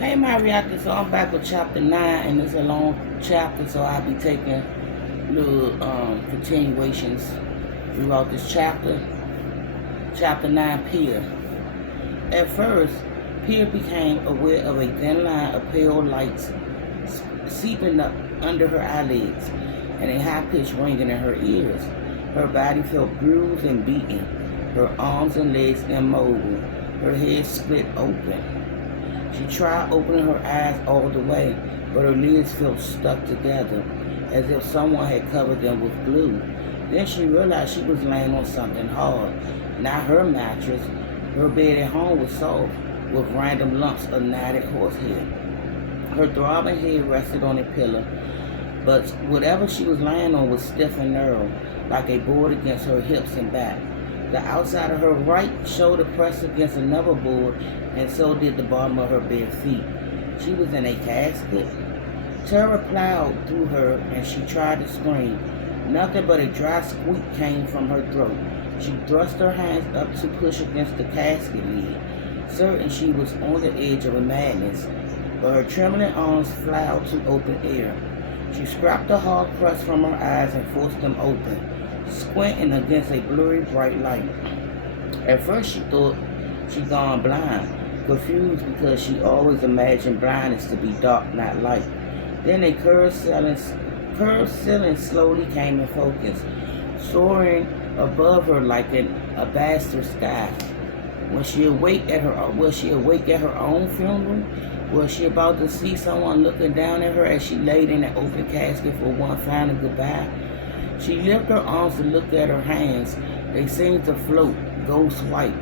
Hey, my reactor. So I'm back with chapter 9, and it's a long chapter, so I'll be taking little continuations throughout this chapter. Chapter 9, Pia. At first, Pia became aware of a thin line of pale lights seeping up under her eyelids and a high-pitched ringing in her ears. Her body felt bruised and beaten, her arms and legs immobile, her head split open. She tried opening her eyes all the way, but her lids felt stuck together, as if someone had covered them with glue. Then she realized she was laying on something hard, not her mattress. Her bed at home was soft, with random lumps of knotted horsehair. Her throbbing head rested on a pillow, but whatever she was laying on was stiff and narrow, like a board against her hips and back. The outside of her right shoulder pressed against another board, and so did the bottom of her bare feet. She was in a casket. Terror plowed through her, and she tried to scream. Nothing but a dry squeak came from her throat. She thrust her hands up to push against the casket lid, certain she was on the edge of a madness, but her trembling arms flew to open air. She scraped the hard crust from her eyes and forced them open, squinting against a blurry bright light. At first she thought she'd gone blind, confused because she always imagined blindness to be dark, not light. Then a curved ceiling slowly came in focus, soaring above her like an alabaster sky. Was she awake at her own funeral? Was she about to see someone looking down at her as she laid in an open casket for one final goodbye? She lifted her arms to look at her hands. They seemed to float, ghost white,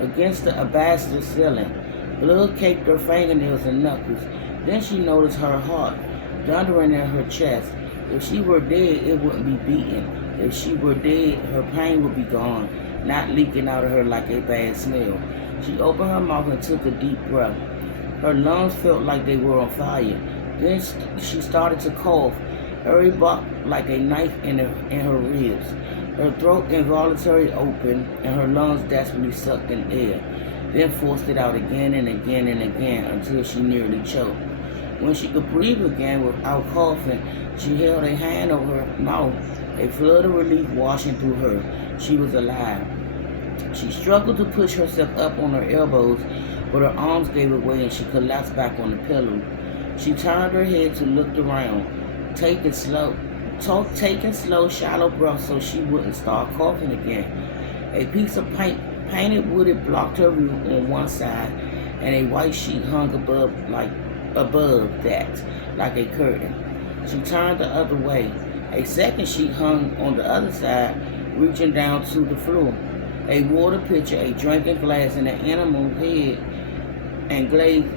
against the alabaster ceiling. Blood caked her fingernails and knuckles. Then she noticed her heart, thundering in her chest. If she were dead, it wouldn't be beating. If she were dead, her pain would be gone, not leaking out of her like a bad smell. She opened her mouth and took a deep breath. Her lungs felt like they were on fire. Then she started to cough. Hurry barked like a knife in her ribs. Her throat involuntarily opened, and her lungs desperately sucked in air, then forced it out again and again and again until she nearly choked. When she could breathe again without coughing, she held a hand over her mouth, a flood of relief washing through her. She was alive. She struggled to push herself up on her elbows, but her arms gave way and she collapsed back on the pillow. She turned her head to look around, taking slow, shallow breaths so she wouldn't start coughing again. A piece of painted wood blocked her view on one side, and a white sheet hung above that, like a curtain. She turned the other way. A second sheet hung on the other side, reaching down to the floor. A water pitcher, a drinking glass, and an animal head and glazed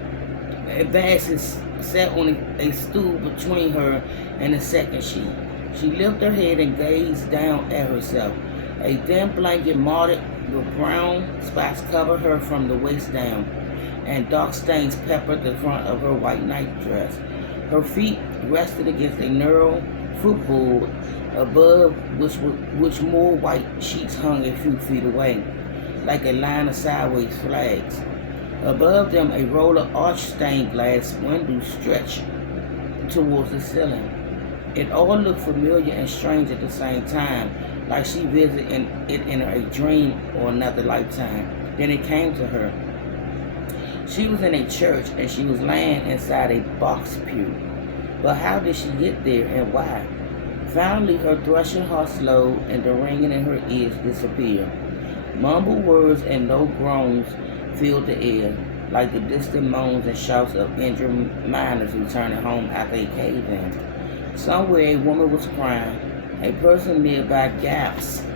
a basket sat on a stool between her and the second sheet. She lifted her head and gazed down at herself. A thin blanket marred with brown spots covered her from the waist down, and dark stains peppered the front of her white nightdress. Her feet rested against a narrow footboard, above which more white sheets hung a few feet away, like a line of sideways flags. Above them, a roll of arch-stained glass windows stretched towards the ceiling. It all looked familiar and strange at the same time, like she visited it in a dream or another lifetime. Then it came to her. She was in a church, and she was laying inside a box pew. But how did she get there, and why? Finally, her threshing heart slowed, and the ringing in her ears disappeared. Mumbled words and low groans filled the air, like the distant moans and shouts of injured miners returning home after a cave-in. Somewhere a woman was crying. A person nearby gasped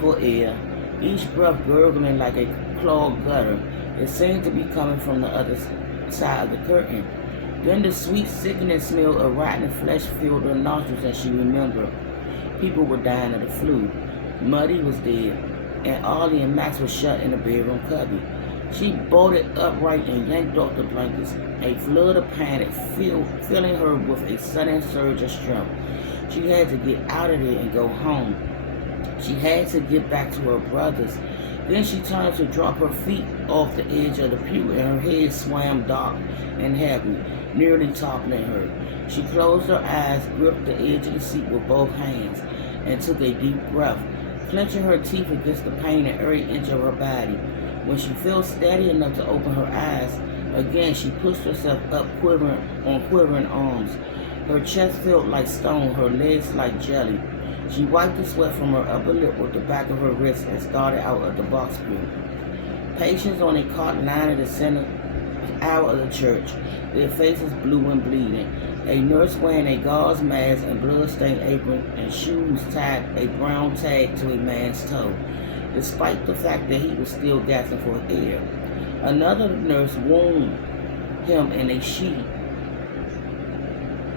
for air, each breath gurgling like a clogged gutter. It seemed to be coming from the other side of the curtain. Then the sweet, sickening smell of rotten flesh filled her nostrils, and she remembered. People were dying of the flu. Muddy was dead, and Ollie and Max were shut in the bedroom cubby. She bolted upright and yanked off the blankets, a flood of panic filling her with a sudden surge of strength. She had to get out of there and go home. She had to get back to her brothers. Then she turned to drop her feet off the edge of the pew, and her head swam dark and heavy, nearly toppling her. She closed her eyes, gripped the edge of the seat with both hands, and took a deep breath, clenching her teeth against the pain in every inch of her body. When she felt steady enough to open her eyes, again she pushed herself up, quivering arms. Her chest felt like stone, her legs like jelly. She wiped the sweat from her upper lip with the back of her wrist and started out of the box pew. Patients on a cot lined the center aisle of the church, their faces blue and bleeding. A nurse wearing a gauze mask and blood-stained apron and shoes tied a brown tag to a man's toe, despite the fact that he was still gasping for air. Another nurse wound him in a sheet.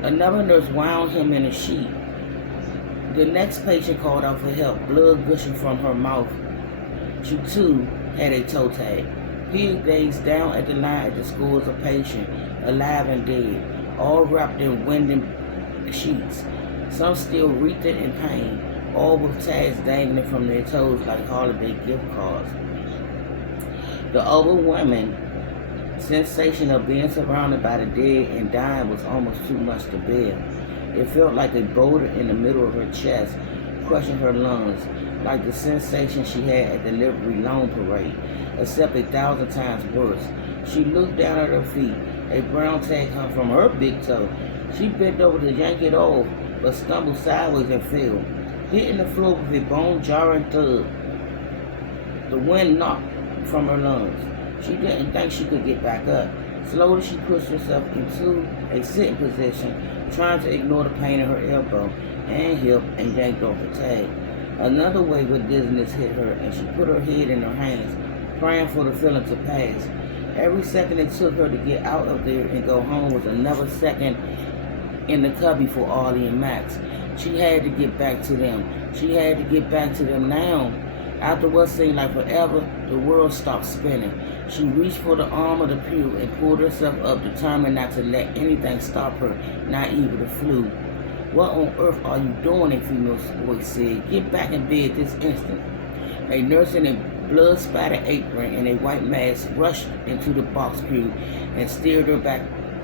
Another nurse wound him in a sheet. The next patient called out for help, blood gushing from her mouth. She too had a toe tag. Pia gazed down at the line at the scores of patients, alive and dead, all wrapped in winding sheets. Some still wreathed in pain, all with tags dangling from their toes like holiday gift cards. The overwhelming sensation of being surrounded by the dead and dying was almost too much to bear. It felt like a boulder in the middle of her chest, crushing her lungs, like the sensation she had at the Liberty Loan Parade, except 1,000 times worse. She looked down at her feet. A brown tag hung from her big toe. She bent over to yank it off, but stumbled sideways and fell, hitting the floor with a bone-jarring thud. The wind knocked from her lungs. She didn't think she could get back up. Slowly she pushed herself into a sitting position, trying to ignore the pain in her elbow and hip, and yanked off the tag. Another wave of dizziness hit her, and she put her head in her hands, praying for the feeling to pass. Every second it took her to get out of there and go home was another second in the cubby for Arlie and Max. She had to get back to them. She had to get back to them now. After what seemed like forever, the world stopped spinning. She reached for the arm of the pew and pulled herself up, determined not to let anything stop her, not even the flu. "What on earth are you doing?" a female voice said. "Get back in bed this instant." A nurse in a blood-spattered apron and a white mask rushed into the box pew and steered her back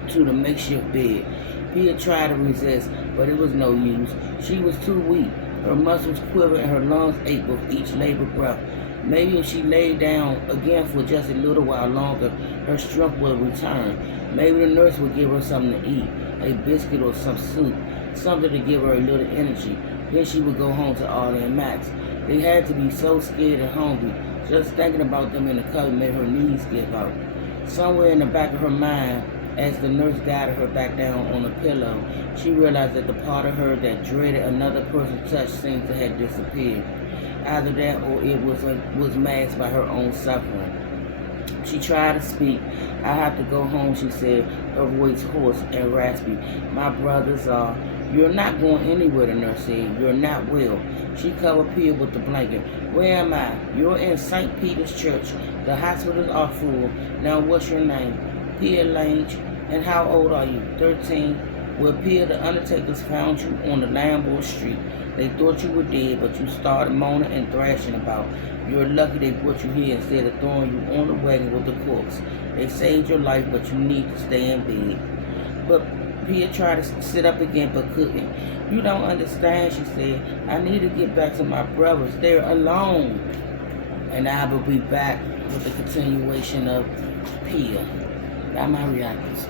to the makeshift bed. Pia tried to resist, but it was no use. She was too weak. Her muscles quivered and her lungs ached with each labored breath. Maybe if she lay down again for just a little while longer, her strength would return. Maybe the nurse would give her something to eat, a biscuit or some soup, something to give her a little energy. Then she would go home to Arlie and Max. They had to be so scared and hungry. Just thinking about them in the cubby made her knees give out. Somewhere in the back of her mind, as the nurse guided her back down on the pillow, she realized that the part of her that dreaded another person's touch seemed to have disappeared. Either that or it was masked by her own suffering. She tried to speak. "I have to go home," she said, her voice hoarse and raspy. "My brothers are..." "You're not going anywhere," the nurse said. "You're not well." She covered Pia with the blanket. "Where am I?" "You're in St. Peter's Church. The hospitals are full. Now what's your name?" "Pia Lange." "And how old are you?" 13. "Well, Pia, the undertakers found you on the Lambeau Street. They thought you were dead, but you started moaning and thrashing about. You're lucky they brought you here instead of throwing you on the wagon with the corpse. They saved your life, but you need to stay in bed." But Pia tried to sit up again, but couldn't. "You don't understand," she said. "I need to get back to my brothers. They're alone." And I will be back with the continuation of Pia. Got my reactions.